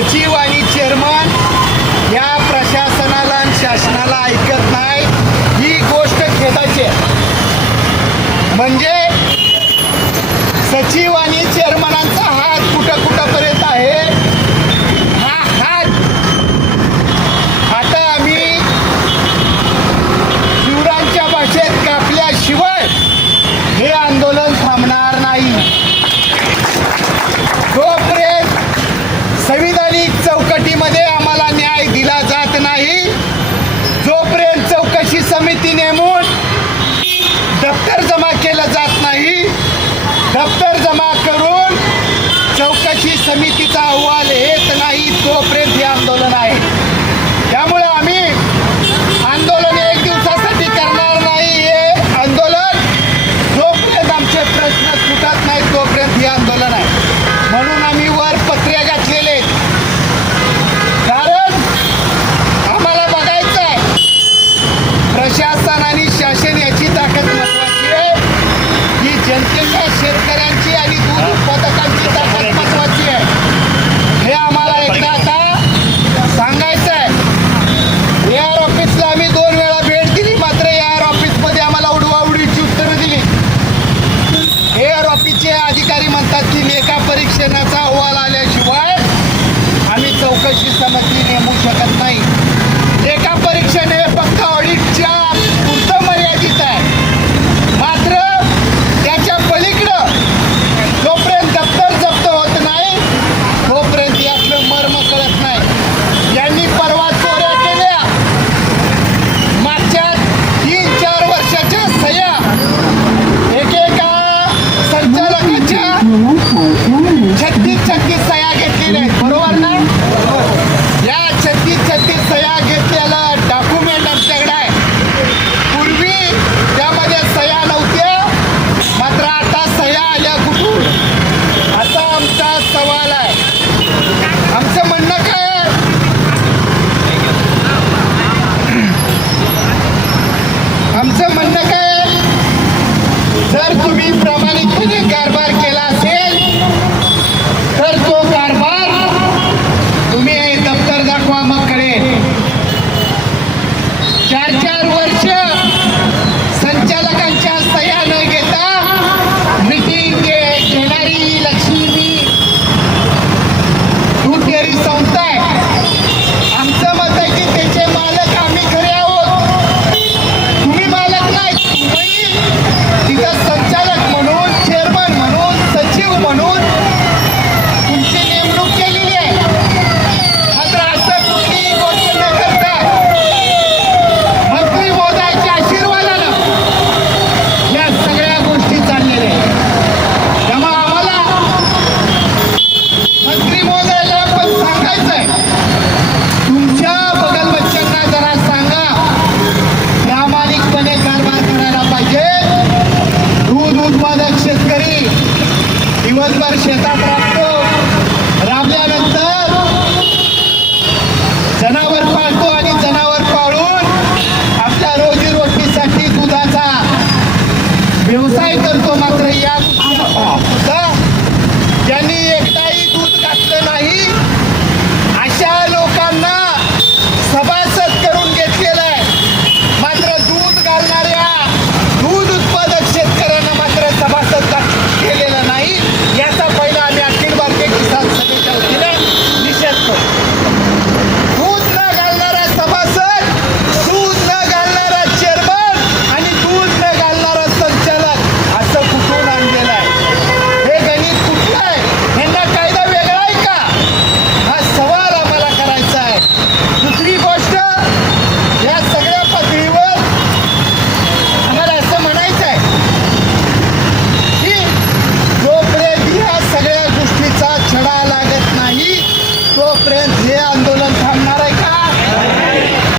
सचिव आणि चेअरमन या प्रशासनाला आणि शासनाला ऐकत नाही, ही गोष्ट खेदाची आहे. म्हणजे सचिव आणि चेअरमनांचा हात कुठपर्यंत आहे. हा हात आता आम्ही शिवरायांच्या भाषेत कापल्याशिवाय हे आंदोलन थांबणार नाही. जोपर्यंत संविधानिक चौकटीमध्ये आम्हाला न्याय दिला जात नाही, जोपर्यंत चौकशी समिती नेमून दप्तर जमा केलं जात नाही, दप्तर जमा करून चौकशी समितीचा अहवाल येत नाही, तोपर्यंत हे आंदोलन आहे. त्यामुळे आम्ही आंदोलन एक दिवसासाठी करणार नाही. हे आंदोलन जोपर्यंत आमचे प्रश्न सुटत नाही तोपर्यंत हे आंदोलन आहे. म्हणून आम्ही वर पत्रे घातलेले, कारण आम्हाला बघायचं आहे प्रशासन आणि शासन याची ताकद महत्वाची आहे, ही जनतेच्या, शेतकऱ्यांची आणि दूध उत्पादकांची ताकद महत्वाची आहे. हे आम्हाला एकदा आता सांगायचं आहे. AR ऑफिसला आम्ही 2 वेळा भेट दिली, मात्र AR ऑफिसमध्ये आम्हाला उडवाउडीची उत्तरं दिली. AR ऑफिसचे अधिकारी म्हणतात की लेखा परीक्षणाचा अहवाल आल्याशिवाय आम्ही चौकशी समिती नेमू शकत नाही. लेखा परीक्षण हे फक्त ऑडिट